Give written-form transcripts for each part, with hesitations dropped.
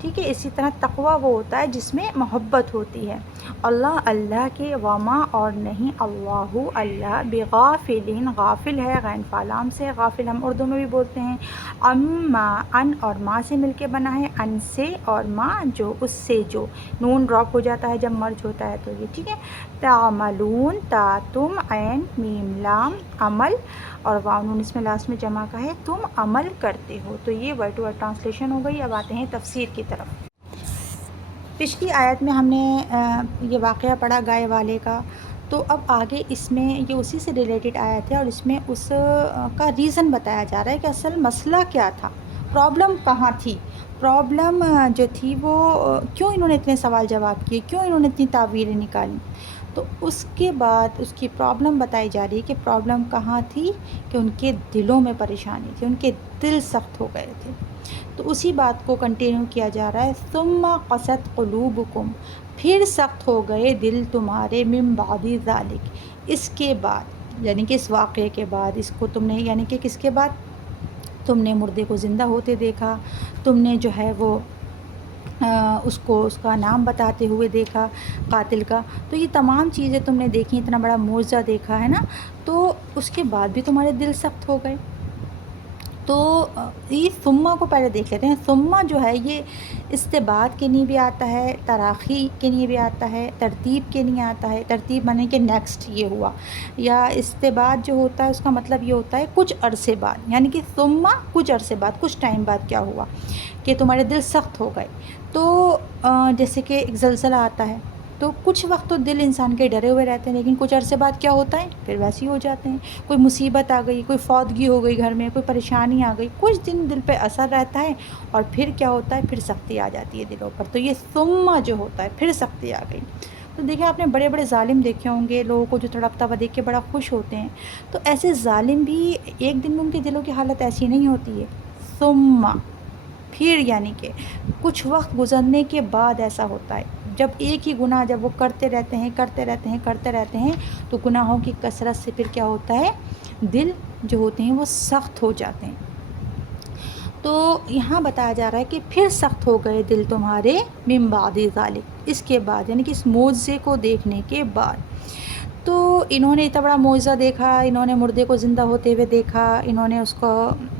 ٹھیک ہے. اسی طرح تقویٰ وہ ہوتا ہے جس میں محبت ہوتی ہے. اللہ اللہ کے، وما اور نہیں، اللہ اللہ بغافلین غافل ہے، غین فالام سے، غافل ہم اردو میں بھی بولتے ہیں. اما ان اور ماں سے مل کے بنا ہے، ان سے، اور ماں جو اس سے، جو نون ڈراپ ہو جاتا ہے جب مرج ہوتا ہے تو یہ ٹھیک ہے. تعملون تا تم، عین میم لام عمل اور واو نون اس میں لاسٹ میں جمع کا ہے، تم عمل کرتے ہو. تو یہ ورڈ ٹو ورڈ ٹرانسلیشن ہو گئی. اب آتے ہیں تفسیر کی طرف. پچھلی آیت میں ہم نے یہ واقعہ پڑھا گائے والے کا، تو اب آگے اس میں یہ اسی سے ریلیٹڈ آیت ہے اور اس میں اس کا ریزن بتایا جا رہا ہے کہ اصل مسئلہ کیا تھا، پرابلم کہاں تھی. پرابلم جو تھی وہ کیوں انہوں نے اتنے سوال جواب کیے، کیوں انہوں نے اتنی تعویلیں نکالی. تو اس کے بعد اس کی پرابلم بتائی جا رہی ہے کہ پرابلم کہاں تھی، کہ ان کے دلوں میں پریشانی تھی، ان کے دل سخت ہو گئے تھے. تو اسی بات کو کنٹینیو کیا جا رہا ہے. ثم قست قلوبکم، پھر سخت ہو گئے دل تمہارے، من بعد ذالک، اس کے بعد، یعنی کہ اس واقعے کے بعد. اس کو تم نے، یعنی کہ کس کے بعد، تم نے مردے کو زندہ ہوتے دیکھا، تم نے جو ہے وہ اس کو اس کا نام بتاتے ہوئے دیکھا قاتل کا. تو یہ تمام چیزیں تم نے دیکھی، اتنا بڑا معجزہ دیکھا ہے نا، تو اس کے بعد بھی تمہارے دل سخت ہو گئے. تو یہ ثم کو پہلے دیکھ لیتے ہیں. ثم جو ہے یہ استبعاد کے لیے بھی آتا ہے، تراخی کے لیے بھی آتا ہے، ترتیب کے لیے آتا ہے. ترتیب مانے کہ نیکسٹ یہ ہوا، یا استبعاد جو ہوتا ہے اس کا مطلب یہ ہوتا ہے کچھ عرصے بعد، یعنی کہ ثم کچھ عرصے بعد، کچھ ٹائم بعد کیا ہوا کہ تمہارے دل سخت ہو گئے. تو جیسے کہ ایک زلزلہ آتا ہے تو کچھ وقت تو دل انسان کے ڈرے ہوئے رہتے ہیں، لیکن کچھ عرصے بعد کیا ہوتا ہے، پھر ویسے ہی ہو جاتے ہیں. کوئی مصیبت آ گئی، کوئی فوتگی ہو گئی گھر میں، کوئی پریشانی آ گئی، کچھ دن دل پہ اثر رہتا ہے اور پھر کیا ہوتا ہے، پھر سختی آ جاتی ہے دلوں پر. تو یہ ثم جو ہوتا ہے پھر سختی آ گئی. تو دیکھیں آپ نے بڑے بڑے ظالم دیکھے ہوں گے، لوگوں کو جو تڑپتا ہوا دیکھ کے بڑا خوش ہوتے ہیں. تو ایسے ظالم بھی ایک دن میں ان کے دلوں کی حالت ایسی نہیں ہوتی ہے. ثم پھر، یعنی کہ کچھ وقت گزرنے کے بعد ایسا ہوتا ہے. جب ایک ہی گناہ جب وہ کرتے رہتے ہیں تو گناہوں کی کثرت سے پھر کیا ہوتا ہے، دل جو ہوتے ہیں وہ سخت ہو جاتے ہیں. تو یہاں بتایا جا رہا ہے کہ پھر سخت ہو گئے دل تمہارے، من بعد ذالک، اس کے بعد، یعنی کہ اس معجزے کو دیکھنے کے بعد. تو انہوں نے اتنا بڑا معجزہ دیکھا، انہوں نے مردے کو زندہ ہوتے ہوئے دیکھا، انہوں نے اس کو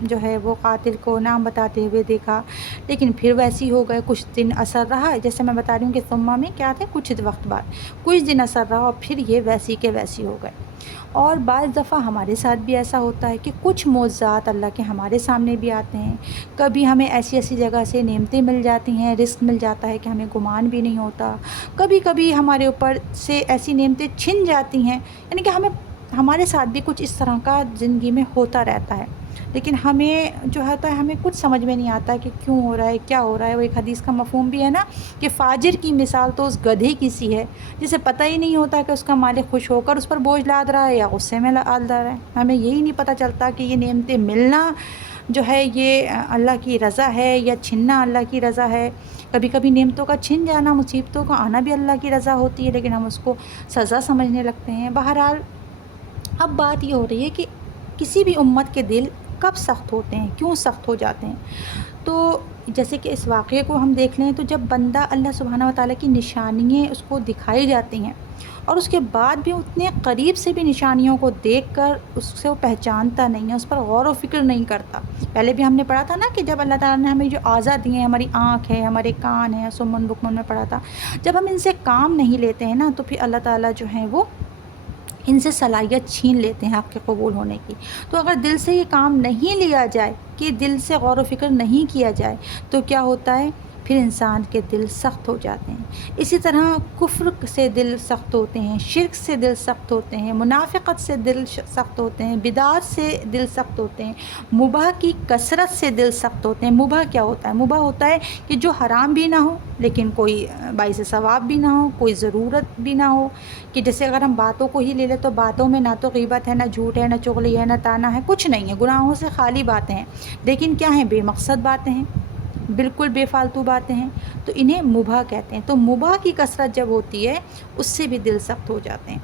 جو ہے وہ قاتل کو نام بتاتے ہوئے دیکھا، لیکن پھر ویسی ہو گئے. کچھ دن اثر رہا، جیسے میں بتا رہی ہوں کہ ثم میں کیا تھے، کچھ وقت بعد، کچھ دن اثر رہا اور پھر یہ ویسی کے ویسی ہو گئے. اور بعض دفعہ ہمارے ساتھ بھی ایسا ہوتا ہے کہ کچھ معجزات اللہ کے ہمارے سامنے بھی آتے ہیں. کبھی ہمیں ایسی ایسی جگہ سے نعمتیں مل جاتی ہیں، رزق مل جاتا ہے کہ ہمیں گمان بھی نہیں ہوتا. کبھی کبھی ہمارے اوپر سے ایسی نعمتیں چھن جاتی ہیں، یعنی کہ ہمارے ساتھ بھی کچھ اس طرح کا زندگی میں ہوتا رہتا ہے. لیکن ہمیں جو ہوتا ہے، ہمیں کچھ سمجھ میں نہیں آتا کہ کیوں ہو رہا ہے، کیا ہو رہا ہے. وہ ایک حدیث کا مفہوم بھی ہے نا کہ فاجر کی مثال تو اس گدھے کی سی ہے جسے پتہ ہی نہیں ہوتا کہ اس کا مالک خوش ہو کر اس پر بوجھ لاد رہا ہے یا غصے میں لاد رہا ہے. ہمیں یہی نہیں پتہ چلتا کہ یہ نعمتیں ملنا جو ہے یہ اللہ کی رضا ہے یا چھننا اللہ کی رضا ہے. کبھی کبھی نعمتوں کا چھن جانا، مصیبتوں کا آنا بھی اللہ کی رضا ہوتی ہے، لیکن ہم اس کو سزا سمجھنے لگتے ہیں. بہرحال اب بات یہ ہو رہی ہے کہ کسی بھی امت کے دل کب سخت ہوتے ہیں، کیوں سخت ہو جاتے ہیں. تو جیسے کہ اس واقعے کو ہم دیکھ لیں تو جب بندہ اللہ سبحانہ و تعالیٰ کی نشانیاں اس کو دکھائی جاتی ہیں اور اس کے بعد بھی اتنے قریب سے بھی نشانیوں کو دیکھ کر اس سے وہ پہچانتا نہیں ہے، اس پر غور و فکر نہیں کرتا. پہلے بھی ہم نے پڑھا تھا نا کہ جب اللہ تعالیٰ نے ہمیں جو اعضاء دیے ہیں، ہماری آنکھ ہے، ہمارے کان ہیں، سمن بکمن میں پڑھا تھا، جب ہم ان سے کام نہیں لیتے ہیں نا تو پھر اللہ تعالیٰ جو ہیں وہ ان سے صلاحیت چھین لیتے ہیں حق کے قبول ہونے کی. تو اگر دل سے یہ کام نہیں لیا جائے، کہ دل سے غور و فکر نہیں کیا جائے، تو کیا ہوتا ہے، پھر انسان کے دل سخت ہو جاتے ہیں. اسی طرح کفر سے دل سخت ہوتے ہیں، شرک سے دل سخت ہوتے ہیں، منافقت سے دل سخت ہوتے ہیں، بدعات سے دل سخت ہوتے ہیں، مباح کی کثرت سے دل سخت ہوتے ہیں. مباح کیا ہوتا ہے، مباح ہوتا ہے کہ جو حرام بھی نہ ہو لیکن کوئی باعث ثواب بھی نہ ہو، کوئی ضرورت بھی نہ ہو. کہ جیسے اگر ہم باتوں کو ہی لے لیں تو باتوں میں نہ تو غیبت ہے، نہ جھوٹ ہے، نہ چغلی ہے، نہ تانا ہے، کچھ نہیں ہے، گناہوں سے خالی باتیں ہیں، لیکن کیا ہیں، بے مقصد باتیں ہیں، بالکل بے فالتو باتیں ہیں. تو انہیں مباح کہتے ہیں. تو مباح کی کثرت جب ہوتی ہے اس سے بھی دل سخت ہو جاتے ہیں.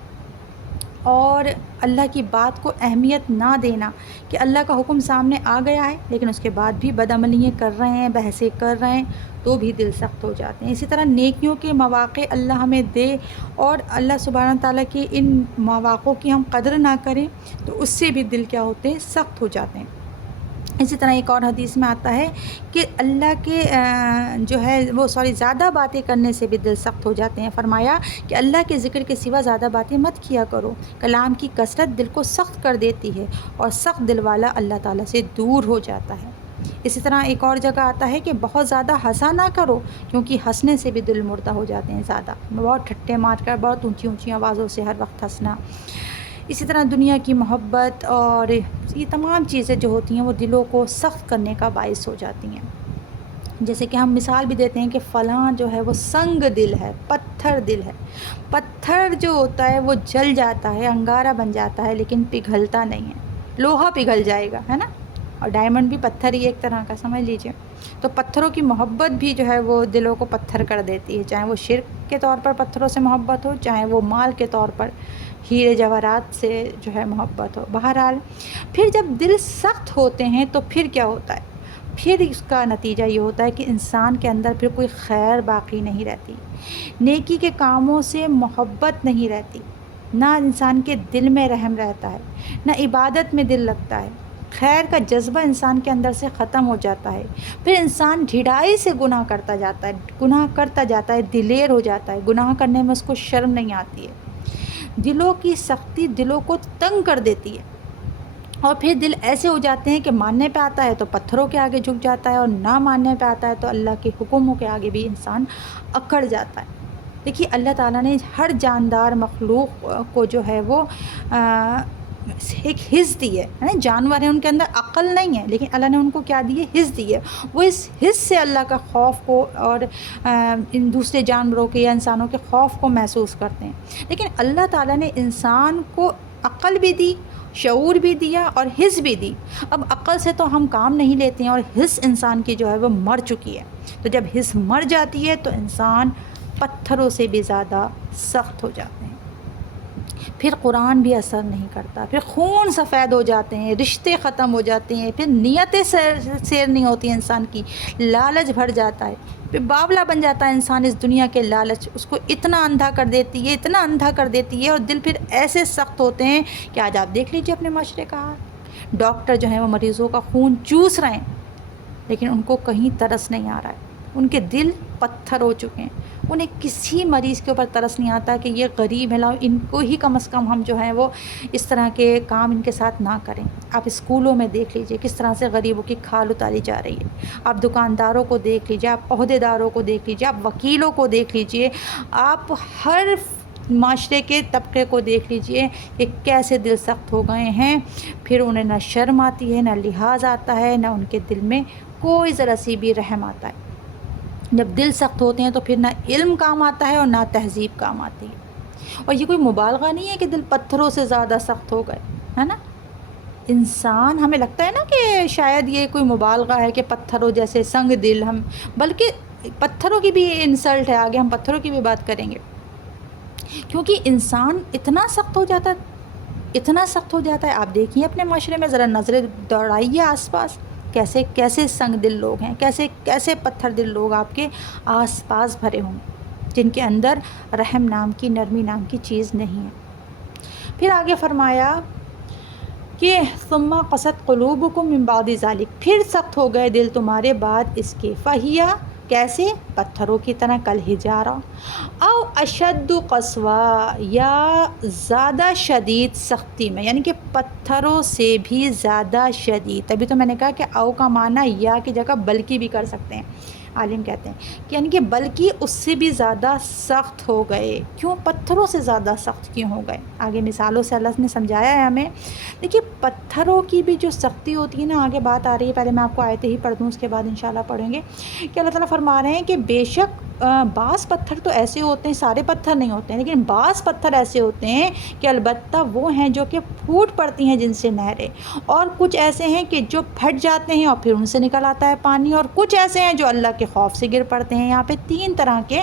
اور اللہ کی بات کو اہمیت نہ دینا کہ اللہ کا حکم سامنے آ گیا ہے لیکن اس کے بعد بھی بدعملیاں کر رہے ہیں، بحثیں کر رہے ہیں، تو بھی دل سخت ہو جاتے ہیں۔ اسی طرح نیکیوں کے مواقع اللہ ہمیں دے اور اللہ سبحانہ تعالیٰ کے ان مواقعوں کی ہم قدر نہ کریں تو اس سے بھی دل کیا ہوتے ہیں، سخت ہو جاتے ہیں۔ اسی طرح ایک اور حدیث میں آتا ہے کہ اللہ کے زیادہ باتیں کرنے سے بھی دل سخت ہو جاتے ہیں۔ فرمایا کہ اللہ کے ذکر کے سوا زیادہ باتیں مت کیا کرو، کلام کی کثرت دل کو سخت کر دیتی ہے اور سخت دل والا اللہ تعالیٰ سے دور ہو جاتا ہے۔ اسی طرح ایک اور جگہ آتا ہے کہ بہت زیادہ ہنسا نہ کرو کیونکہ ہنسنے سے بھی دل مردہ ہو جاتے ہیں زیادہ، بہت ٹھٹے مار کر بہت اونچی اونچی آوازوں سے ہر وقت ہنسنا۔ اسی طرح دنیا کی محبت اور یہ تمام چیزیں جو ہوتی ہیں وہ دلوں کو سخت کرنے کا باعث ہو جاتی ہیں۔ جیسے کہ ہم مثال بھی دیتے ہیں کہ فلاں جو ہے وہ سنگ دل ہے، پتھر دل ہے۔ پتھر جو ہوتا ہے وہ جل جاتا ہے، انگارہ بن جاتا ہے لیکن پگھلتا نہیں ہے، لوہا پگھل جائے گا، ہے نا، اور ڈائمنڈ بھی پتھر ہی ایک طرح کا، سمجھ لیجئے۔ تو پتھروں کی محبت بھی جو ہے وہ دلوں کو پتھر کر دیتی ہے، چاہے وہ شرک کے طور پر پتھروں سے محبت ہو، چاہے وہ مال کے طور پر ہیرے جواہرات سے جو ہے محبت ہو۔ بہرحال پھر جب دل سخت ہوتے ہیں تو پھر کیا ہوتا ہے؟ پھر اس کا نتیجہ یہ ہوتا ہے کہ انسان کے اندر پھر کوئی خیر باقی نہیں رہتی، نیکی کے کاموں سے محبت نہیں رہتی، نہ انسان کے دل میں رحم رہتا ہے، نہ عبادت میں دل لگتا ہے، خیر کا جذبہ انسان کے اندر سے ختم ہو جاتا ہے۔ پھر انسان ڈھیڑائی سے گناہ کرتا جاتا ہے، دلیر ہو جاتا ہے، گناہ کرنے میں اس کو شرم نہیں آتی ہے۔ دلوں کی سختی دلوں کو تنگ کر دیتی ہے اور پھر دل ایسے ہو جاتے ہیں کہ ماننے پہ آتا ہے تو پتھروں کے آگے جھک جاتا ہے اور نہ ماننے پہ آتا ہے تو اللہ کے حکموں کے آگے بھی انسان اکڑ جاتا ہے۔ دیکھیے اللہ تعالیٰ نے ہر جاندار مخلوق کو جو ہے وہ ایک حس دی ہے، جانور ہیں ان کے اندر عقل نہیں ہے لیکن اللہ نے ان کو کیا دی ہے؟ حس دی ہے۔ وہ اس حس سے اللہ کا خوف کو اور ان دوسرے جانوروں کے یا انسانوں کے خوف کو محسوس کرتے ہیں۔ لیکن اللہ تعالیٰ نے انسان کو عقل بھی دی، شعور بھی دیا اور حس بھی دی۔ اب عقل سے تو ہم کام نہیں لیتے ہیں اور حس انسان کی جو ہے وہ مر چکی ہے، تو جب حس مر جاتی ہے تو انسان پتھروں سے بھی زیادہ سخت ہو جاتے ہیں۔ پھر قرآن بھی اثر نہیں کرتا، پھر خون سفید ہو جاتے ہیں، رشتے ختم ہو جاتے ہیں، پھر نیتیں سیر نہیں ہوتی انسان کی، لالچ بھر جاتا ہے، پھر باولا بن جاتا ہے انسان۔ اس دنیا کے لالچ اس کو اتنا اندھا کر دیتی ہے، اتنا اندھا کر دیتی ہے، اور دل پھر ایسے سخت ہوتے ہیں کہ آج آپ دیکھ لیجئے اپنے معاشرے کا حال، ڈاکٹر جو ہیں وہ مریضوں کا خون چوس رہے ہیں لیکن ان کو کہیں ترس نہیں آ رہا ہے، ان کے دل پتھر ہو چکے ہیں، انہیں کسی مریض کے اوپر ترس نہیں آتا کہ یہ غریب ہے، ان کو ہی کم از کم ہم جو ہیں وہ اس طرح کے کام ان کے ساتھ نہ کریں۔ آپ اسکولوں میں دیکھ لیجئے کس طرح سے غریبوں کی کھال اتاری جا رہی ہے، آپ دکانداروں کو دیکھ لیجئے، آپ عہدیداروں کو دیکھ لیجئے، آپ وکیلوں کو دیکھ لیجئے، آپ ہر معاشرے کے طبقے کو دیکھ لیجئے کہ کیسے دل سخت ہو گئے ہیں۔ پھر انہیں نہ شرم آتی ہے، نہ لحاظ آتا ہے، نہ ان کے دل میں کوئی ذرا سی بھی رحم آتا ہے۔ جب دل سخت ہوتے ہیں تو پھر نہ علم کام آتا ہے اور نہ تہذیب کام آتی ہے۔ اور یہ کوئی مبالغہ نہیں ہے کہ دل پتھروں سے زیادہ سخت ہو گئے، ہے نا۔ انسان ہمیں لگتا ہے نا کہ شاید یہ کوئی مبالغہ ہے کہ پتھروں جیسے سنگ دل ہم، بلکہ پتھروں کی بھی انسلٹ ہے، آگے ہم پتھروں کی بھی بات کریں گے، کیونکہ انسان اتنا سخت ہو جاتا ہے۔ آپ دیکھیے اپنے معاشرے میں ذرا نظریں دوڑائیے آس پاس، کیسے سنگ دل لوگ ہیں، کیسے پتھر دل لوگ آپ کے آس پاس بھرے ہوں جن کے اندر رحم نام کی، نرمی نام کی چیز نہیں ہے۔ پھر آگے فرمایا کہ ثم قست قلوبکم من بعد ذلک، پھر سخت ہو گئے دل تمہارے بعد اس کے، فہیا کیسے؟ پتھروں کی طرح، کل حجارہ او اشد قسوا، یا زیادہ شدید سختی میں، یعنی کہ پتھروں سے بھی زیادہ شدید۔ تبھی تو میں نے کہا کہ او کا معنی یا کی جگہ بلکہ بھی کر سکتے ہیں، عالم کہتے ہیں کہ یعنی کہ بلکہ اس سے بھی زیادہ سخت ہو گئے۔ کیوں پتھروں سے زیادہ سخت کیوں ہو گئے؟ آگے مثالوں سے اللہ نے سمجھایا ہے ہمیں۔ دیکھیے پتھروں کی بھی جو سختی ہوتی ہے نا، آگے بات آ رہی ہے، پہلے میں آپ کو آیتیں ہی پڑھ دوں، اس کے بعد انشاءاللہ پڑھیں گے کہ اللہ تعالیٰ فرما رہے ہیں کہ بے شک بعض پتھر تو ایسے ہوتے ہیں، سارے پتھر نہیں ہوتے ہیں، لیکن بعض پتھر ایسے ہوتے ہیں کہ البتہ وہ ہیں جو کہ پھوٹ پڑتی ہیں جن سے نہریں، اور کچھ ایسے ہیں کہ جو پھٹ جاتے ہیں اور پھر ان سے نکل آتا ہے پانی، اور کچھ ایسے ہیں جو اللہ کے خوف سے گر پڑتے ہیں۔ یہاں پہ 3 طرح کے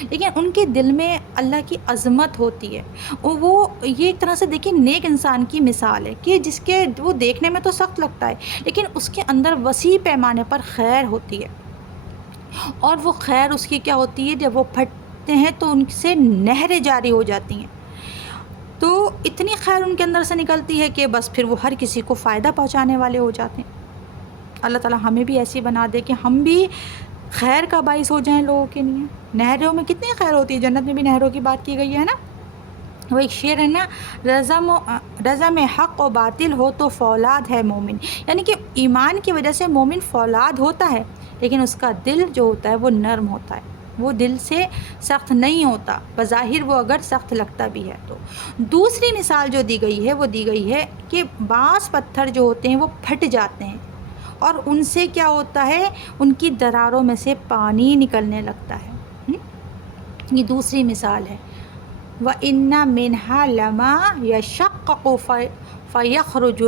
لیکن ان کے دل میں اللہ کی عظمت ہوتی ہے. وہ یہ ایک طرح سے دیکھیں نیک انسان کی مثال ہے کہ جس کے وہ دیکھنے میں تو سخت لگتا ہے لیکن اس کے اندر وسیع پیمانے پر خیر ہوتی ہے. اور وہ خیر اس کی کیا ہوتی ہے، جب وہ پھٹتے ہیں تو ان سے نہریں جاری ہو جاتی ہیں. تو اتنی خیر ان کے اندر سے نکلتی ہے کہ بس پھر وہ ہر کسی کو فائدہ پہنچانے والے ہو جاتے ہیں. اللہ تعالیٰ ہمیں بھی ایسی بنا دے کہ ہم بھی خیر کا باعث ہو جائیں لوگوں کے لیے. نہروں میں کتنی خیر ہوتی ہے، جنت میں بھی نہروں کی بات کی گئی ہے نا. وہ ایک شعر ہے نا، رضا میں حق و باطل ہو تو فولاد ہے مومن. یعنی کہ ایمان کی وجہ سے مومن فولاد ہوتا ہے لیکن اس کا دل جو ہوتا ہے وہ نرم ہوتا ہے، وہ دل سے سخت نہیں ہوتا، بظاہر وہ اگر سخت لگتا بھی ہے تو. دوسری مثال جو دی گئی ہے وہ دی گئی ہے کہ بعض پتھر جو ہوتے ہیں وہ پھٹ جاتے ہیں اور ان سے کیا ہوتا ہے، ان کی دراروں میں سے پانی نکلنے لگتا ہے. یہ دوسری مثال ہے. وَإِنَّ مِنْهَا لَمَا يَشَقَّقُ فَيَخْرُجُ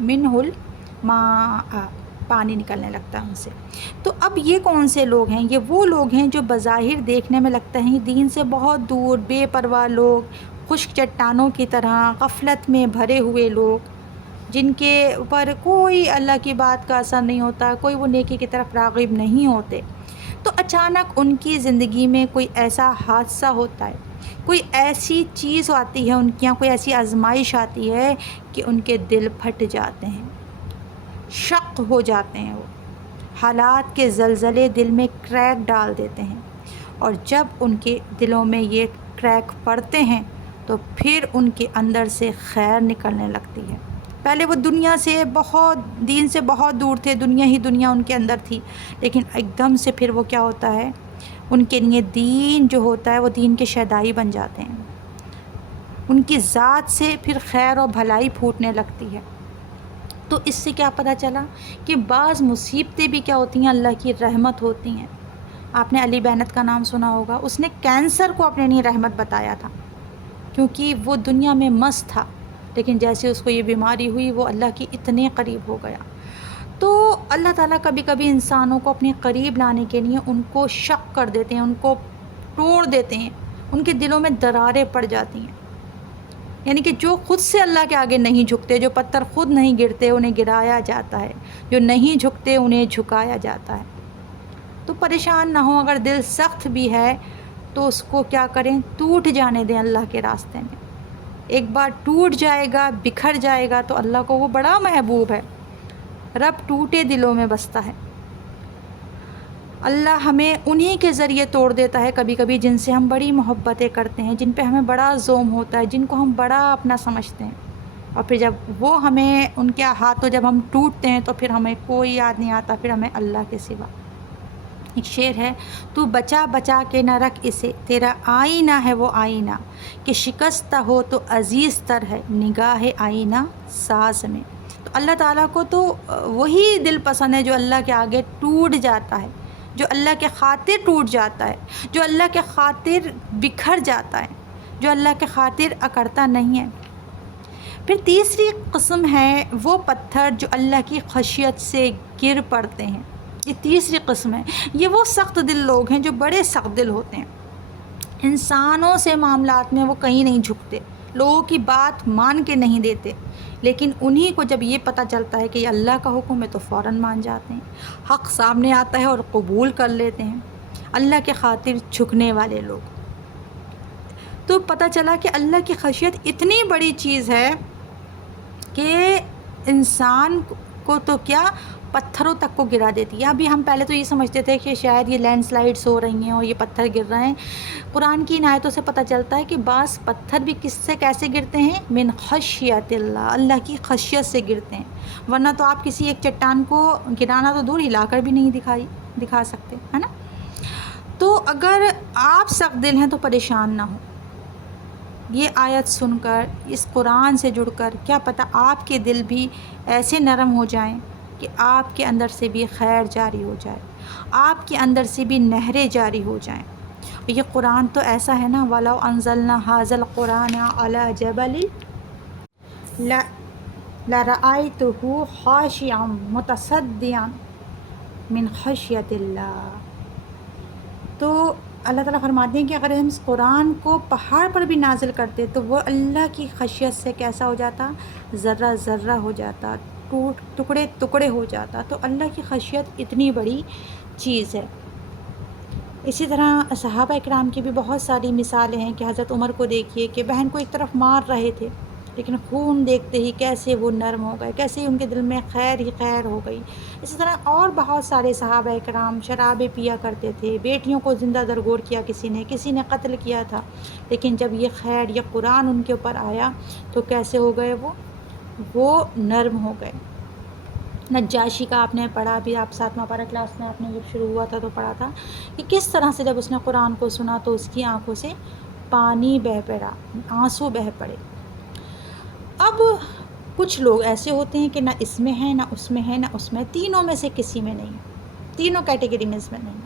مِنْهُ الْمَاءُ، پانی نکلنے لگتا ہے ان سے. تو اب یہ کون سے لوگ ہیں؟ یہ وہ لوگ ہیں جو بظاہر دیکھنے میں لگتا ہے دین سے بہت دور، بے پرواہ لوگ، خشک چٹانوں کی طرح غفلت میں بھرے ہوئے لوگ، جن کے اوپر کوئی اللہ کی بات کا اثر نہیں ہوتا، کوئی وہ نیکی کی طرف راغب نہیں ہوتے. تو اچانک ان کی زندگی میں کوئی ایسا حادثہ ہوتا ہے، کوئی ایسی چیز آتی ہے، ان کے یہاں کوئی ایسی آزمائش آتی ہے کہ ان کے دل پھٹ جاتے ہیں، شق ہو جاتے ہیں. وہ حالات کے زلزلے دل میں کریک ڈال دیتے ہیں اور جب ان کے دلوں میں یہ کریک پڑتے ہیں تو پھر ان کے اندر سے خیر نکلنے لگتی ہے. پہلے وہ دنیا سے بہت، دین سے بہت دور تھے، دنیا ہی دنیا ان کے اندر تھی، لیکن ایک دم سے پھر وہ کیا ہوتا ہے، ان کے لیے دین جو ہوتا ہے وہ دین کے شیدائی بن جاتے ہیں. ان کی ذات سے پھر خیر اور بھلائی پھوٹنے لگتی ہے. تو اس سے کیا پتہ چلا کہ بعض مصیبتیں بھی کیا ہوتی ہیں، اللہ کی رحمت ہوتی ہیں. آپ نے علی بینت کا نام سنا ہوگا، اس نے کینسر کو اپنے لیے رحمت بتایا تھا کیونکہ وہ دنیا میں مست تھا، لیکن جیسے اس کو یہ بیماری ہوئی وہ اللہ کی اتنے قریب ہو گیا. تو اللہ تعالیٰ کبھی کبھی انسانوں کو اپنے قریب لانے کے لیے ان کو شق کر دیتے ہیں، ان کو توڑ دیتے ہیں، ان کے دلوں میں دراریں پڑ جاتی ہیں. یعنی کہ جو خود سے اللہ کے آگے نہیں جھکتے، جو پتھر خود نہیں گرتے انہیں گرایا جاتا ہے، جو نہیں جھکتے انہیں جھکایا جاتا ہے. تو پریشان نہ ہوں، اگر دل سخت بھی ہے تو اس کو کیا کریں، ٹوٹ جانے دیں اللہ کے راستے میں. ایک بار ٹوٹ جائے گا، بکھر جائے گا تو اللہ کو وہ بڑا محبوب ہے. رب ٹوٹے دلوں میں بستا ہے. اللہ ہمیں انہی کے ذریعے توڑ دیتا ہے کبھی کبھی جن سے ہم بڑی محبتیں کرتے ہیں، جن پہ ہمیں بڑا زوم ہوتا ہے، جن کو ہم بڑا اپنا سمجھتے ہیں. اور پھر جب وہ ہمیں ان کے ہاتھوں جب ہم ٹوٹتے ہیں تو پھر ہمیں کوئی یاد نہیں آتا، پھر ہمیں اللہ کے سوا. ایک شعر ہے، تو بچا بچا کے نہ رکھ اسے، تیرا آئینہ ہے وہ آئینہ، کہ شکستہ ہو تو عزیز تر ہے نگاہ آئینہ ساز میں. تو اللہ تعالیٰ کو تو وہی دل پسند ہے جو اللہ کے آگے ٹوٹ جاتا ہے، جو اللہ کے خاطر ٹوٹ جاتا ہے، جو اللہ کے خاطر بکھر جاتا ہے، جو اللہ کے خاطر اکڑتا نہیں ہے. پھر تیسری قسم ہے وہ پتھر جو اللہ کی خشیت سے گر پڑتے ہیں. یہ تیسری قسم ہے. یہ وہ سخت دل لوگ ہیں جو بڑے سخت دل ہوتے ہیں، انسانوں سے معاملات میں وہ کہیں نہیں جھکتے، لوگوں کی بات مان کے نہیں دیتے، لیکن انہی کو جب یہ پتہ چلتا ہے کہ یہ اللہ کا حکم ہے تو فوراً مان جاتے ہیں. حق سامنے آتا ہے اور قبول کر لیتے ہیں، اللہ کے خاطر جھکنے والے لوگ. تو پتہ چلا کہ اللہ کی خشیت اتنی بڑی چیز ہے کہ انسان کو تو کیا پتھروں تک کو گرا دیتی ہے. ابھی ہم پہلے تو یہ سمجھتے تھے کہ شاید یہ لینڈ سلائڈس ہو رہی ہیں اور یہ پتھر گر رہے ہیں. قرآن کی ان آیتوں سے پتہ چلتا ہے کہ بعض پتھر بھی کس سے کیسے گرتے ہیں، من خشیت اللہ، اللہ کی خشیت سے گرتے ہیں. ورنہ تو آپ کسی ایک چٹان کو گرانا تو دور، ہلا کر بھی نہیں دکھا سکتے، ہے نا. تو اگر آپ سخت دل ہیں تو پریشان نہ ہوں. یہ آیت سن کر، اس قرآن سے جڑ کر، کیا پتہ آپ کے دل بھی ایسے نرم ہو جائیں کہ آپ کے اندر سے بھی خیر جاری ہو جائے، آپ کے اندر سے بھی نہریں جاری ہو جائیں. یہ قرآن تو ایسا ہے نا، وَلَوْ أَنزَلْنَا هَذَا الْقُرْآنَ عَلَى جَبَلٍ لَرَأَيْتَهُ خَاشِعًا مُتَصَدِّعًا مِنْ خَشْيَةِ اللَّهِ. تو اللہ تعالیٰ فرماتے ہیں کہ اگر ہم اس قرآن کو پہاڑ پر بھی نازل کرتے تو وہ اللہ کی خشیت سے کیسا ہو جاتا، ذرہ ذرہ ہو جاتا، ٹکڑے ٹکڑے ہو جاتا. تو اللہ کی خشیت اتنی بڑی چیز ہے. اسی طرح صحابہ اکرام کی بھی بہت ساری مثالیں ہیں کہ حضرت عمر کو دیکھیے کہ بہن کو ایک طرف مار رہے تھے لیکن خون دیکھتے ہی کیسے وہ نرم ہو گئے، کیسے ان کے دل میں خیر ہی خیر ہو گئی. اسی طرح اور بہت سارے صحابہ اکرام شرابیں پیا کرتے تھے، بیٹیوں کو زندہ درگور کیا کسی نے قتل کیا تھا، لیکن جب یہ خیر یہ قرآن ان کے اوپر آیا تو کیسے ہو گئے، وہ نرم ہو گئے. نجاشی کا آپ نے پڑھا بھی، آپ 7واں پارہ کلاس میں آپ نے جب شروع ہوا تھا تو پڑھا تھا کہ کس طرح سے جب اس نے قرآن کو سنا تو اس کی آنکھوں سے پانی بہہ پڑا، آنسو بہہ پڑے. اب کچھ لوگ ایسے ہوتے ہیں کہ نہ اس میں ہے نہ اس میں ہے نہ اس میں، تینوں میں سے کسی میں نہیں، تینوں کیٹیگری میں اس میں نہیں.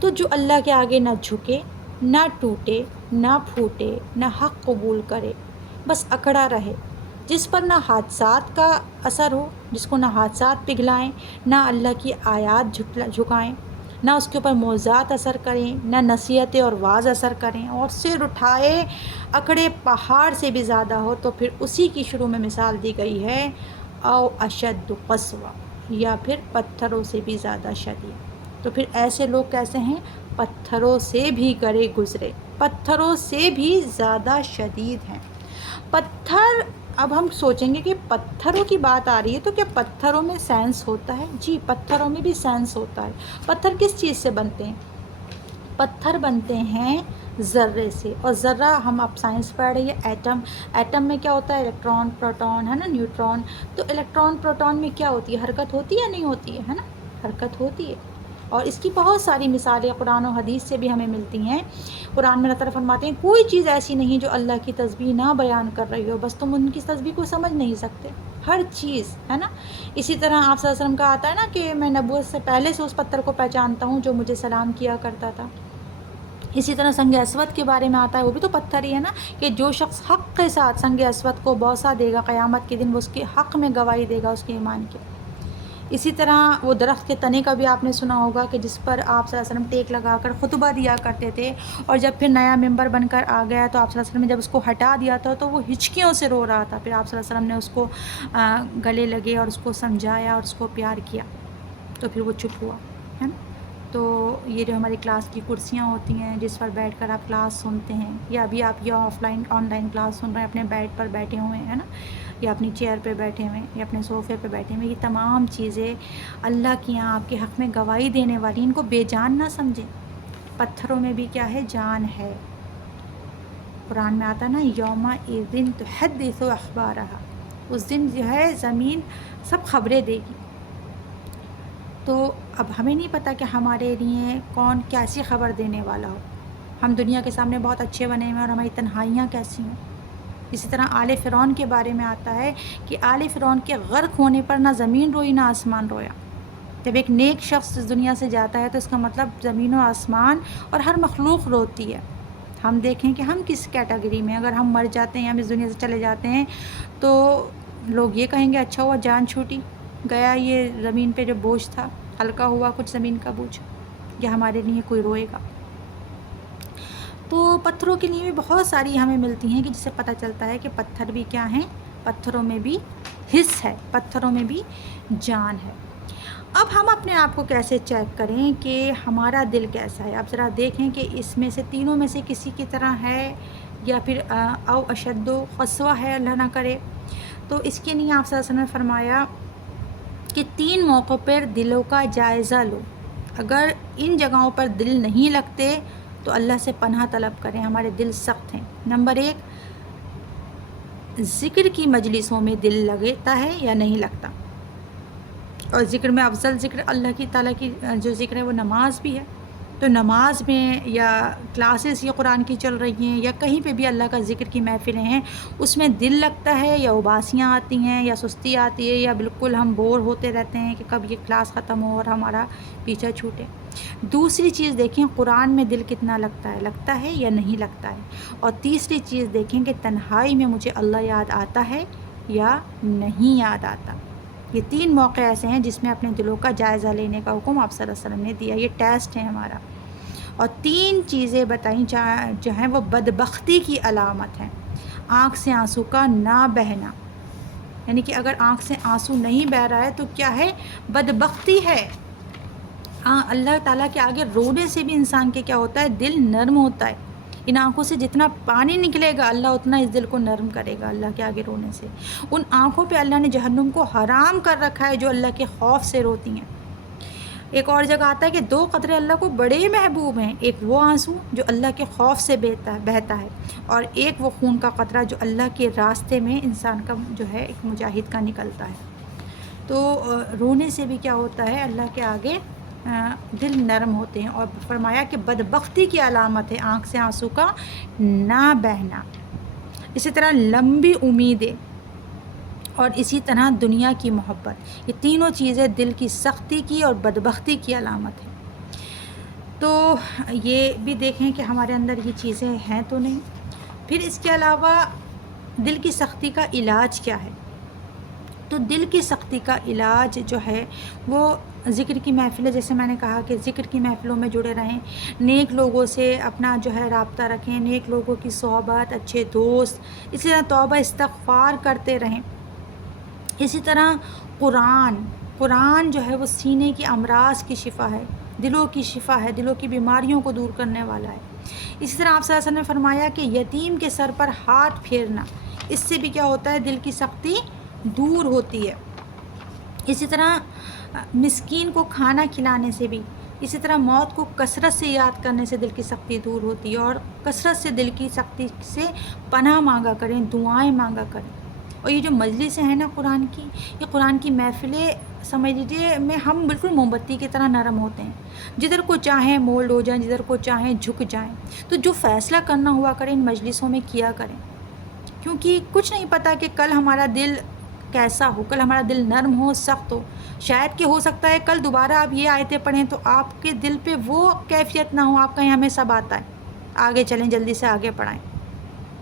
تو جو اللہ کے آگے نہ جھکے، نہ ٹوٹے، نہ پھوٹے، نہ حق قبول کرے، بس اکڑا رہے، جس پر نہ حادثات کا اثر ہو، جس کو نہ حادثات پگھلائیں، نہ اللہ کی آیات جھکائیں، نہ اس کے اوپر معجزات اثر کریں، نہ نصیحتیں اور واعظ اثر کریں، اور سر اٹھائے اکڑے پہاڑ سے بھی زیادہ ہو، تو پھر اسی کی شروع میں مثال دی گئی ہے او اشد قسوہ، یا پھر پتھروں سے بھی زیادہ شدید. تو پھر ایسے لوگ کیسے ہیں، پتھروں سے بھی گرے گزرے، پتھروں سے بھی زیادہ شدید ہیں. پتھر، اب ہم سوچیں گے کہ پتھروں کی بات آ رہی ہے تو کیا پتھروں میں سائنس ہوتا ہے؟ جی، پتھروں میں بھی سائنس ہوتا ہے. پتھر کس چیز سے بنتے ہیں؟ پتھر بنتے ہیں ذرے سے، اور ذرہ ہم اب سائنس پڑھ رہی ہے ایٹم. ایٹم میں کیا ہوتا ہے، الیکٹران، پروٹون، ہے نا، نیوٹرون. تو الیکٹران پروٹون میں کیا ہوتی ہے، حرکت ہوتی ہے یا نہیں ہوتی ہے نا، حرکت ہوتی ہے. اور اس کی بہت ساری مثالیں قرآن و حدیث سے بھی ہمیں ملتی ہیں. قرآن میں اللہ تعالیٰ فرماتے ہیں کوئی چیز ایسی نہیں جو اللہ کی تسبیح نہ بیان کر رہی ہو، بس تم ان کی تسبیح کو سمجھ نہیں سکتے، ہر چیز، ہے نا. اسی طرح آپ صلی اللہ علیہ وسلم کا آتا ہے نا کہ میں نبوت سے پہلے سے اس پتھر کو پہچانتا ہوں جو مجھے سلام کیا کرتا تھا. اسی طرح سنگ اسود کے بارے میں آتا ہے، وہ بھی تو پتھر ہی ہے نا، کہ جو شخص حق کے ساتھ سنگ اسود کو بوسہ دے گا قیامت کے دن، وہ اس کے حق میں گواہی دے گا اس کے ایمان کی. اسی طرح وہ درخت کے تنے کا بھی آپ نے سنا ہوگا کہ جس پر آپ صلی اللہ علیہ وسلم ٹیک لگا کر خطبہ دیا کرتے تھے، اور جب پھر نیا ممبر بن کر آ گیا تو آپ صلی اللہ علیہ وسلم نے جب اس کو ہٹا دیا تھا تو وہ ہچکیوں سے رو رہا تھا. پھر آپ صلی اللہ علیہ وسلم نے اس کو گلے لگے اور اس کو سمجھایا اور اس کو پیار کیا، تو پھر وہ چپ ہوا، ہے نا. تو یہ جو ہماری کلاس کی کرسیاں ہوتی ہیں جس پر بیٹھ کر آپ کلاس سنتے ہیں، یا ابھی آپ یا آن لائن کلاس سن رہے ہیں اپنے بیڈ پر بیٹھے ہوئے ہیں نا، یا اپنی چیئر پہ بیٹھے ہوئے یا اپنے صوفے پہ بیٹھے ہوئے، یہ تمام چیزیں اللہ کی یہاں آپ کے حق میں گواہی دینے والی، ان کو بے جان نہ سمجھیں. پتھروں میں بھی کیا ہے، جان ہے. قرآن میں آتا نا یومئذ تحدث اخبارہا، اس دن جو ہے زمین سب خبریں دے گی. تو اب ہمیں نہیں پتہ کہ ہمارے لیے کون کیسی خبر دینے والا ہو. ہم دنیا کے سامنے بہت اچھے بنے ہوئے ہیں اور ہماری تنہائیاں کیسی ہیں. اسی طرح آل فرعون کے بارے میں آتا ہے کہ آل فرعون کے غرق ہونے پر نہ زمین روئی نہ آسمان رویا. جب ایک نیک شخص اس دنیا سے جاتا ہے تو اس کا مطلب زمین و آسمان اور ہر مخلوق روتی ہے. ہم دیکھیں کہ ہم کس کیٹیگری میں، اگر ہم مر جاتے ہیں، ہم اس دنیا سے چلے جاتے ہیں تو لوگ یہ کہیں گے اچھا ہوا جان چھوٹی، گیا یہ زمین پہ جو بوجھ تھا، ہلکا ہوا کچھ زمین کا بوجھ، یا ہمارے لیے کوئی روئے گا. تو پتھروں کے لیے بھی بہت ساری ہمیں ملتی ہیں کہ جس سے پتہ چلتا ہے کہ پتھر بھی کیا ہیں، پتھروں میں بھی حص ہے، پتھروں میں بھی جان ہے. اب ہم اپنے آپ کو کیسے چیک کریں کہ ہمارا دل کیسا ہے؟ اب ذرا دیکھیں کہ اس میں سے تینوں میں سے کسی کی طرح ہے، یا پھر او اشد قسوہ ہے، اللہ نہ کرے. تو اس کے لیے آپ صلی اللہ علیہ وسلم نے فرمایا کہ 3 موقعوں پر دلوں کا جائزہ لو. اگر ان جگہوں پر دل نہیں لگتے تو اللہ سے پناہ طلب کریں، ہمارے دل سخت ہیں. نمبر 1، ذکر کی مجلسوں میں دل لگتا ہے یا نہیں لگتا؟ اور ذکر میں افضل ذکر اللہ کی تعالیٰ کی جو ذکر ہے وہ نماز بھی ہے. تو نماز میں یا کلاسز یہ قرآن کی چل رہی ہیں یا کہیں پہ بھی اللہ کا ذکر کی محفلیں ہیں، اس میں دل لگتا ہے یا اباسیاں آتی ہیں یا سستی آتی ہے، یا بالکل ہم بور ہوتے رہتے ہیں کہ کب یہ کلاس ختم ہو اور ہمارا پیچھا چھوٹے. دوسری چیز دیکھیں قرآن میں دل کتنا لگتا ہے یا نہیں لگتا ہے. اور تیسری چیز دیکھیں کہ تنہائی میں مجھے اللہ یاد آتا ہے یا نہیں یاد آتا. یہ 3 موقع ایسے ہیں جس میں اپنے دلوں کا جائزہ لینے کا حکم آپ صلی اللہ علیہ وسلم نے دیا. یہ ٹیسٹ ہے ہمارا. اور 3 چیزیں بتائیں جو ہیں وہ بدبختی کی علامت ہیں۔ آنکھ سے آنسو کا نہ بہنا، یعنی کہ اگر آنکھ سے آنسو نہیں بہہ رہا ہے تو کیا ہے؟ بدبختی ہے۔ اللہ تعالیٰ کے آگے رونے سے بھی انسان کے کیا ہوتا ہے؟ دل نرم ہوتا ہے۔ ان آنکھوں سے جتنا پانی نکلے گا اللہ اتنا اس دل کو نرم کرے گا اللہ کے آگے رونے سے۔ ان آنکھوں پہ اللہ نے جہنم کو حرام کر رکھا ہے جو اللہ کے خوف سے روتی ہیں۔ ایک اور جگہ آتا ہے کہ 2 قطرے اللہ کو بڑے محبوب ہیں، ایک وہ آنسو جو اللہ کے خوف سے بہتا ہے، اور ایک وہ خون کا قطرہ جو اللہ کے راستے میں انسان کا جو ہے ایک مجاہد کا نکلتا ہے۔ تو رونے سے بھی کیا ہوتا ہے؟ اللہ کے آگے دل نرم ہوتے ہیں۔ اور فرمایا کہ بدبختی کی علامت ہے آنکھ سے آنسو کا نہ بہنا، اسی طرح لمبی امیدیں، اور اسی طرح دنیا کی محبت۔ یہ تینوں چیزیں دل کی سختی کی اور بدبختی کی علامت ہے۔ تو یہ بھی دیکھیں کہ ہمارے اندر یہ چیزیں ہیں تو نہیں۔ پھر اس کے علاوہ دل کی سختی کا علاج کیا ہے؟ تو دل کی سختی کا علاج جو ہے وہ ذکر کی محفلیں، جیسے میں نے کہا کہ ذکر کی محفلوں میں جڑے رہیں، نیک لوگوں سے اپنا جو ہے رابطہ رکھیں، نیک لوگوں کی صحبت، اچھے دوست، اسی طرح توبہ استغفار کرتے رہیں۔ اسی طرح قرآن جو ہے وہ سینے کی امراض کی شفا ہے، دلوں کی شفا ہے، دلوں کی بیماریوں کو دور کرنے والا ہے۔ اسی طرح آپ صلی اللہ علیہ وسلم نے فرمایا کہ یتیم کے سر پر ہاتھ پھیرنا، اس سے بھی کیا ہوتا ہے؟ دل کی سختی دور ہوتی ہے۔ اسی طرح مسکین کو کھانا کھلانے سے بھی، اسی طرح موت کو کثرت سے یاد کرنے سے دل کی سختی دور ہوتی ہے، اور کثرت سے دل کی سختی سے پناہ مانگا کریں، دعائیں مانگا کریں۔ اور یہ جو مجلسیں ہیں نا قرآن کی، یہ قرآن کی محفلیں سمجھ لیجیے میں ہم بالکل موم بتی کی طرح نرم ہوتے ہیں، جدھر کو چاہیں مولڈ ہو جائیں، جدھر کو چاہیں جھک جائیں۔ تو جو فیصلہ کرنا ہوا کریں ان مجلسوں میں کیا کریں، کیونکہ کچھ نہیں پتہ کہ کل ہمارا دل کیسا ہو، کل ہمارا دل نرم ہو، سخت ہو، شاید کہ ہو سکتا ہے کل دوبارہ آپ یہ آیتیں پڑھیں تو آپ کے دل پہ وہ کیفیت نہ ہو، آپ کہیں ہمیں سب آتا ہے، آگے چلیں، جلدی سے آگے پڑھائیں۔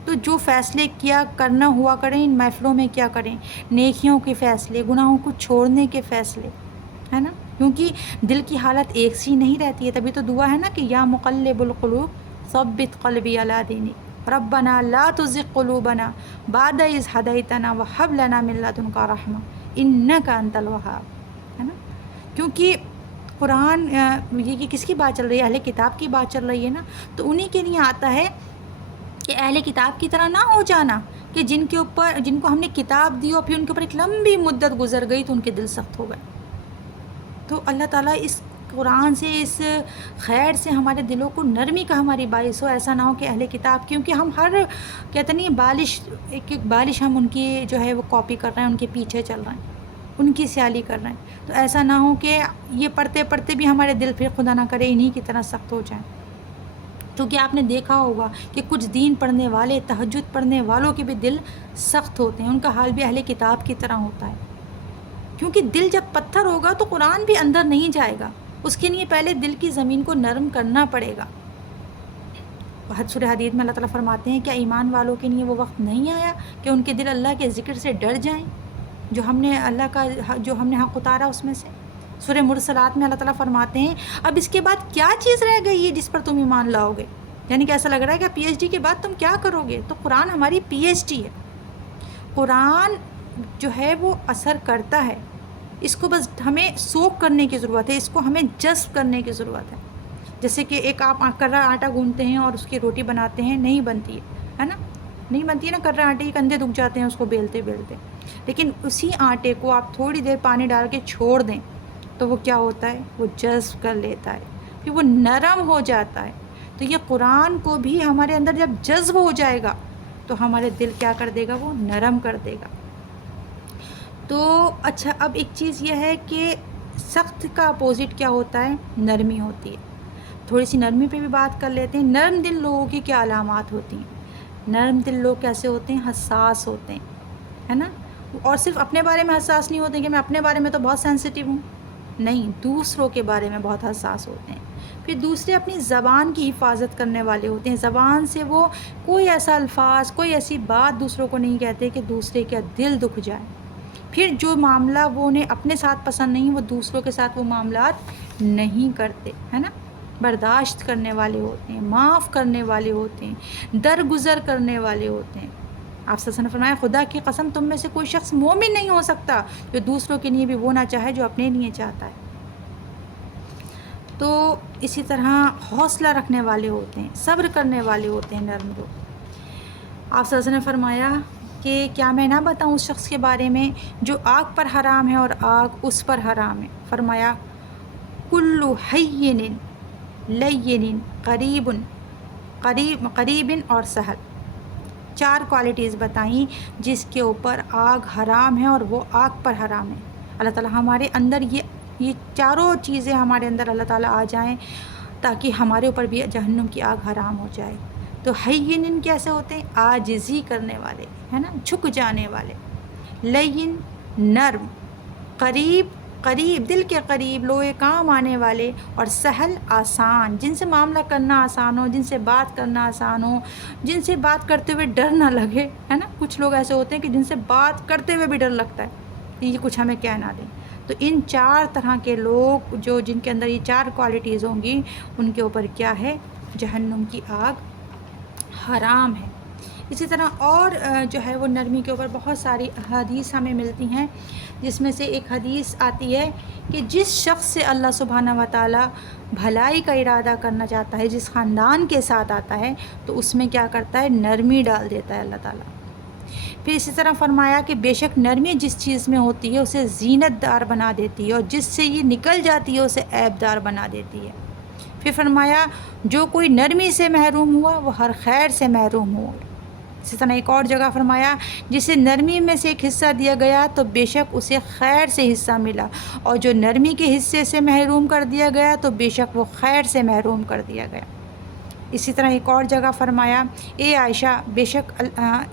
تو جو فیصلے کیا کرنا ہوا کریں ان محفلوں میں کیا کریں؟ نیکیوں کے فیصلے، گناہوں کو چھوڑنے کے فیصلے، ہے نا؟ کیونکہ دل کی حالت ایک سی نہیں رہتی ہے، تبھی تو دعا ہے نا کہ یا مقلب القلوب ثبت قلبی علی دینک ربنا لا تزغ قلوبنا بعد اذ ہدیتنا وہب لنا من لدنک رحمہ انک انت الوہاب، ہے نا؟ کیونکہ قرآن یہ کس کی بات چل رہی ہے؟ اہل کتاب کی بات چل رہی ہے نا، تو انہی کے لیے آتا ہے کہ اہل کتاب کی طرح نہ ہو جانا کہ جن کو ہم نے کتاب دی اور پھر ان کے اوپر ایک لمبی مدت گزر گئی تو ان کے دل سخت ہو گئے۔ تو اللہ تعالیٰ اس قرآن سے، اس خیر سے ہمارے دلوں کو نرمی کا ہماری باعث ہو، ایسا نہ ہو کہ اہل کتاب، کیونکہ ہم کہتے نہیں ایک بالش ہم ان کی جو ہے وہ کاپی کر رہے ہیں، ان کے پیچھے چل رہے ہیں، ان کی سیالی کر رہے ہیں۔ تو ایسا نہ ہو کہ یہ پڑھتے پڑھتے بھی ہمارے دل پھر خدا نہ کرے انہی کی طرح سخت ہو جائیں۔ تو کیا آپ نے دیکھا ہوگا کہ کچھ دین پڑھنے والے، تہجد پڑھنے والوں کے بھی دل سخت ہوتے ہیں، ان کا حال بھی اہل کتاب کی طرح ہوتا ہے، کیونکہ دل جب پتھر ہوگا تو قرآن بھی اندر نہیں جائے گا، اس کے لیے پہلے دل کی زمین کو نرم کرنا پڑے گا۔ سورہ حدید میں اللہ تعالیٰ فرماتے ہیں کیا ایمان والوں کے لیے وہ وقت نہیں آیا کہ ان کے دل اللہ کے ذکر سے ڈر جائیں، جو ہم نے حق اتارا اس میں سے۔ سورہ مرسلات میں اللہ تعالیٰ فرماتے ہیں اب اس کے بعد کیا چیز رہ گئی ہے جس پر تم ایمان لاؤ گے، یعنی کہ ایسا لگ رہا ہے کہ پی ایچ ڈی کے بعد تم کیا کرو گے؟ تو قرآن ہماری پی ایچ ڈی ہے۔ قرآن جو ہے وہ اثر کرتا ہے، اس کو بس ہمیں سوک کرنے کی ضرورت ہے، اس کو ہمیں جذب کرنے کی ضرورت ہے۔ جیسے کہ ایک آپ کرا آٹا گوندتے ہیں اور اس کی روٹی بناتے ہیں، نہیں بنتی ہے نا، نہیں بنتی ہے نا، کرا آٹے کے کندھے دکھ جاتے ہیں اس کو بیلتے بیلتے، لیکن اسی آٹے کو آپ تھوڑی دیر پانی ڈال کے چھوڑ دیں تو وہ کیا ہوتا ہے؟ وہ جذب کر لیتا ہے، پھر وہ نرم ہو جاتا ہے۔ تو یہ قرآن کو بھی ہمارے اندر جب جذب ہو جائے گا تو ہمارے دل کیا کر دے گا؟ وہ نرم کر دے گا۔ تو اچھا، اب ایک چیز یہ ہے کہ سخت کا اپوزٹ کیا ہوتا ہے؟ نرمی ہوتی ہے۔ تھوڑی سی نرمی پہ بھی بات کر لیتے ہیں۔ نرم دل لوگوں کی کیا علامات ہوتی ہیں؟ نرم دل لوگ کیسے ہوتے ہیں؟ حساس ہوتے ہیں، ہے نا؟ اور صرف اپنے بارے میں حساس نہیں ہوتے کہ میں اپنے بارے میں تو بہت سینسٹیو ہوں، نہیں، دوسروں کے بارے میں بہت حساس ہوتے ہیں۔ پھر دوسرے اپنی زبان کی حفاظت کرنے والے ہوتے ہیں، زبان سے وہ کوئی ایسا الفاظ، کوئی ایسی بات دوسروں کو نہیں کہتے کہ دوسرے کا دل دکھ جائے۔ پھر جو معاملہ وہ انہیں اپنے ساتھ پسند نہیں، وہ دوسروں کے ساتھ وہ معاملات نہیں کرتے، ہے نا؟ برداشت کرنے والے ہوتے ہیں، معاف کرنے والے ہوتے ہیں، درگزر کرنے والے ہوتے ہیں۔ آپ صلی اللہ علیہ وسلم نے فرمایا خدا کی قسم تم میں سے کوئی شخص مومن نہیں ہو سکتا جو دوسروں کے لیے بھی وہ نہ چاہے جو اپنے لیے چاہتا ہے۔ تو اسی طرح حوصلہ رکھنے والے ہوتے ہیں، صبر کرنے والے ہوتے ہیں نرم لوگ۔ آپ صلی اللہ علیہ وسلم نے فرمایا کہ کیا میں نہ بتاؤں اس شخص کے بارے میں جو آگ پر حرام ہے اور آگ اس پر حرام ہے؟ فرمایا کل حین لین قریب اور سہل۔ 4 کوالٹیز بتائیں جس کے اوپر آگ حرام ہے اور وہ آگ پر حرام ہے۔ اللہ تعالیٰ ہمارے اندر یہ چاروں چیزیں ہمارے اندر اللہ تعالیٰ آ جائیں تاکہ ہمارے اوپر بھی جہنم کی آگ حرام ہو جائے۔ تو حین کیسے ہوتے ہیں؟ عاجزی کرنے والے، ہے نا، جھک جانے والے۔ لین نرم، قریب دل کے قریب، لوئے کام آنے والے، اور سہل آسان، جن سے معاملہ کرنا آسان ہو، جن سے بات کرنا آسان ہو، جن سے بات کرتے ہوئے ڈر نہ لگے، ہے نا۔ کچھ لوگ ایسے ہوتے ہیں کہ جن سے بات کرتے ہوئے بھی ڈر لگتا ہے کہ یہ کچھ ہمیں کہہ نہ دیں۔ تو ان 4 طرح کے لوگ جن کے اندر یہ 4 کوالٹیز ہوں گی ان کے اوپر کیا ہے؟ جہنم کی آگ حرام ہے۔ اسی طرح اور جو ہے وہ نرمی کے اوپر بہت ساری حدیث ہمیں ملتی ہیں، جس میں سے ایک حدیث آتی ہے کہ جس شخص سے اللہ سبحانہ و تعالیٰ بھلائی کا ارادہ کرنا چاہتا ہے، جس خاندان کے ساتھ آتا ہے تو اس میں کیا کرتا ہے؟ نرمی ڈال دیتا ہے اللہ تعالیٰ۔ پھر اسی طرح فرمایا کہ بے شک نرمی جس چیز میں ہوتی ہے اسے زینت دار بنا دیتی ہے، اور جس سے یہ نکل جاتی ہے اسے عیب دار بنا دیتی ہے۔ پھر فرمایا جو کوئی نرمی سے محروم ہوا وہ ہر خیر سے محروم ہوا۔ اسی طرح ایک اور جگہ فرمایا جسے نرمی میں سے ایک حصہ دیا گیا تو بے شک اسے خیر سے حصہ ملا، اور جو نرمی کے حصے سے محروم کر دیا گیا تو بے شک وہ خیر سے محروم کر دیا گیا۔ اسی طرح ایک اور جگہ فرمایا اے عائشہ بے شک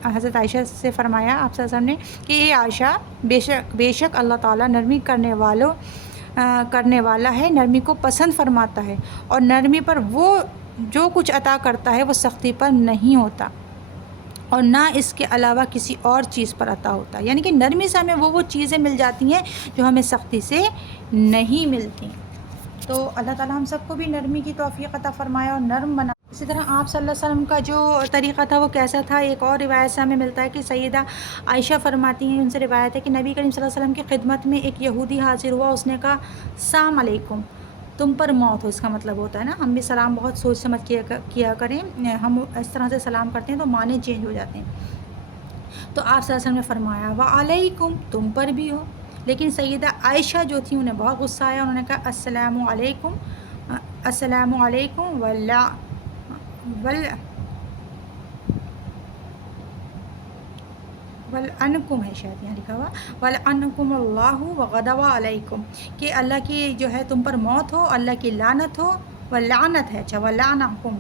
حضرت عائشہ سے فرمایا آپ صلی اللہ علیہ وسلم نے کہ اے عائشہ بے شک اللہ تعالیٰ نرمی کرنے والا ہے، نرمی کو پسند فرماتا ہے، اور نرمی پر وہ جو کچھ عطا کرتا ہے وہ سختی پر نہیں ہوتا، اور نہ اس کے علاوہ کسی اور چیز پر عطا ہوتا ہے۔ یعنی کہ نرمی سے ہمیں وہ چیزیں مل جاتی ہیں جو ہمیں سختی سے نہیں ملتی۔ تو اللہ تعالیٰ ہم سب کو بھی نرمی کی توفیق عطا فرمائے اور نرم بنا۔ اسی طرح آپ صلی اللہ علیہ وسلم کا جو طریقہ تھا وہ کیسا تھا؟ ایک اور روایت سے ہمیں ملتا ہے کہ سیدہ عائشہ فرماتی ہیں، ان سے روایت ہے کہ نبی کریم صلی اللہ علیہ وسلم کی خدمت میں ایک یہودی حاضر ہوا، اس نے کہا السلام علیکم، تم پر موت ہو۔ اس کا مطلب ہوتا ہے نا، ہم بھی سلام بہت سوچ سمجھ کیا کریں، ہم اس طرح سے سلام کرتے ہیں تو معنی چینج ہو جاتے ہیں۔ تو آپ صلی اللہ علیہ وسلم نے فرمایا وعلیکم، تم پر بھی ہو۔ لیکن سیدہ عائشہ جو تھی انہیں بہت غصہ آیا، انہوں نے کہا السلام علیکم ولعنکم، ہے شاید یہاں لکھا ہوا ولعنکم اللہ وغضب علیکم، کہ اللہ کی جو ہے تم پر موت ہو، اللہ کی لعنت ہو، ولعنت ہے، اچھا ولعنکم،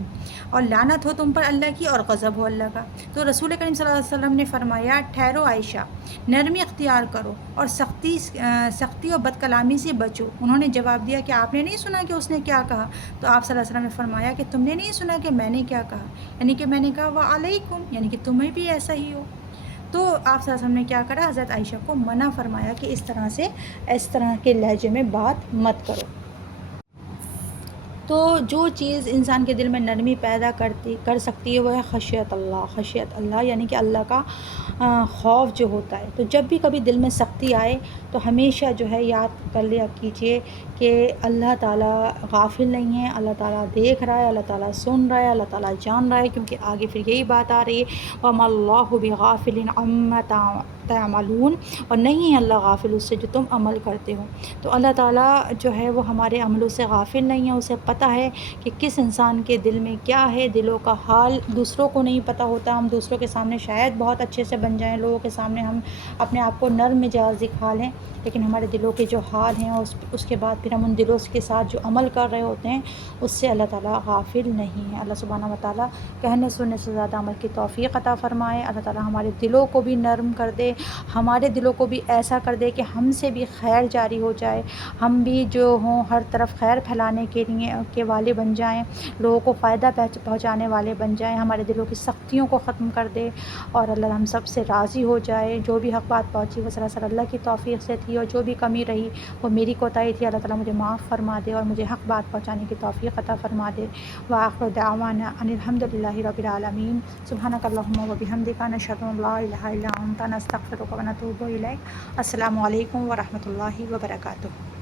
اور لعنت ہو تم پر اللہ کی اور غضب ہو اللہ کا۔ تو رسول کریم صلی اللہ علیہ وسلم نے فرمایا ٹھہرو عائشہ، نرمی اختیار کرو اور سختی اور بد کلامی سے بچو۔ انہوں نے جواب دیا کہ آپ نے نہیں سنا کہ اس نے کیا کہا؟ تو آپ صلی اللہ علیہ وسلم نے فرمایا کہ تم نے نہیں سنا کہ میں نے کیا کہا؟ یعنی کہ میں نے کہا وعلیکم، یعنی کہ تمہیں بھی ایسا ہی ہو۔ تو آپ صلی اللہ علیہ وسلم نے کیا کرا؟ حضرت عائشہ کو منع فرمایا کہ اس طرح کے لہجے میں بات مت کرو۔ تو جو چیز انسان کے دل میں نرمی پیدا کر سکتی ہے وہ ہے خشیت اللہ، یعنی کہ اللہ کا خوف جو ہوتا ہے۔ تو جب بھی کبھی دل میں سختی آئے تو ہمیشہ جو ہے یاد کر لیا کیجیے کہ اللہ تعالیٰ غافل نہیں ہے، اللہ تعالیٰ دیکھ رہا ہے، اللہ تعالیٰ سن رہا ہے، اللہ تعالیٰ جان رہا ہے، کیونکہ آگے پھر یہی بات آ رہی ہے وَمَا اللَّهُ بِغَافِلٍ عَمَّا تعملون، اور نہیں ہے اللہ غافل اس سے جو تم عمل کرتے ہو۔ تو اللہ تعالیٰ جو ہے وہ ہمارے عملوں سے غافل نہیں ہے، اسے پتہ ہے کہ کس انسان کے دل میں کیا ہے، دلوں کا حال دوسروں کو نہیں پتہ ہوتا۔ ہم دوسروں کے سامنے شاید بہت اچھے سے بن جائیں، لوگوں کے سامنے ہم اپنے آپ کو نرم مزاج دکھا لیں، لیکن ہمارے دلوں کے جو حال ہیں اس کے بعد پھر ہم ان دلوں کے ساتھ جو عمل کر رہے ہوتے ہیں اس سے اللہ تعالیٰ غافل نہیں ہے۔ اللہ سبحانہ و تعالیٰ کہنے سننے سے زیادہ عمل کی توفیق عطا فرمائے۔ اللہ تعالیٰ ہمارے دلوں کو بھی نرم کر دے، ہمارے دلوں کو بھی ایسا کر دے کہ ہم سے بھی خیر جاری ہو جائے، ہم بھی جو ہوں ہر طرف خیر پھیلانے کے والے بن جائیں، لوگوں کو فائدہ پہنچانے والے بن جائیں، ہمارے دلوں کی سختیوں کو ختم کر دے، اور اللہ ہم سب سے راضی ہو جائے۔ جو بھی حق بات پہنچی وہ سراسر اللہ کی توفیق سے تھی، اور جو بھی کمی رہی وہ میری کوتاہی تھی، اللہ تعالیٰ مجھے معاف فرما دے اور مجھے حق بات پہنچانے کی توفیق عطا فرما دے۔ وآخر دعوانا ان الحمد للہ رب العالمین۔ سبحانک اللہم و بحمدک، نشہد ان لا الہ الا انت، نستغفرک و نتوب الیک۔ السلام علیکم ورحمۃ اللہ وبرکاتہ۔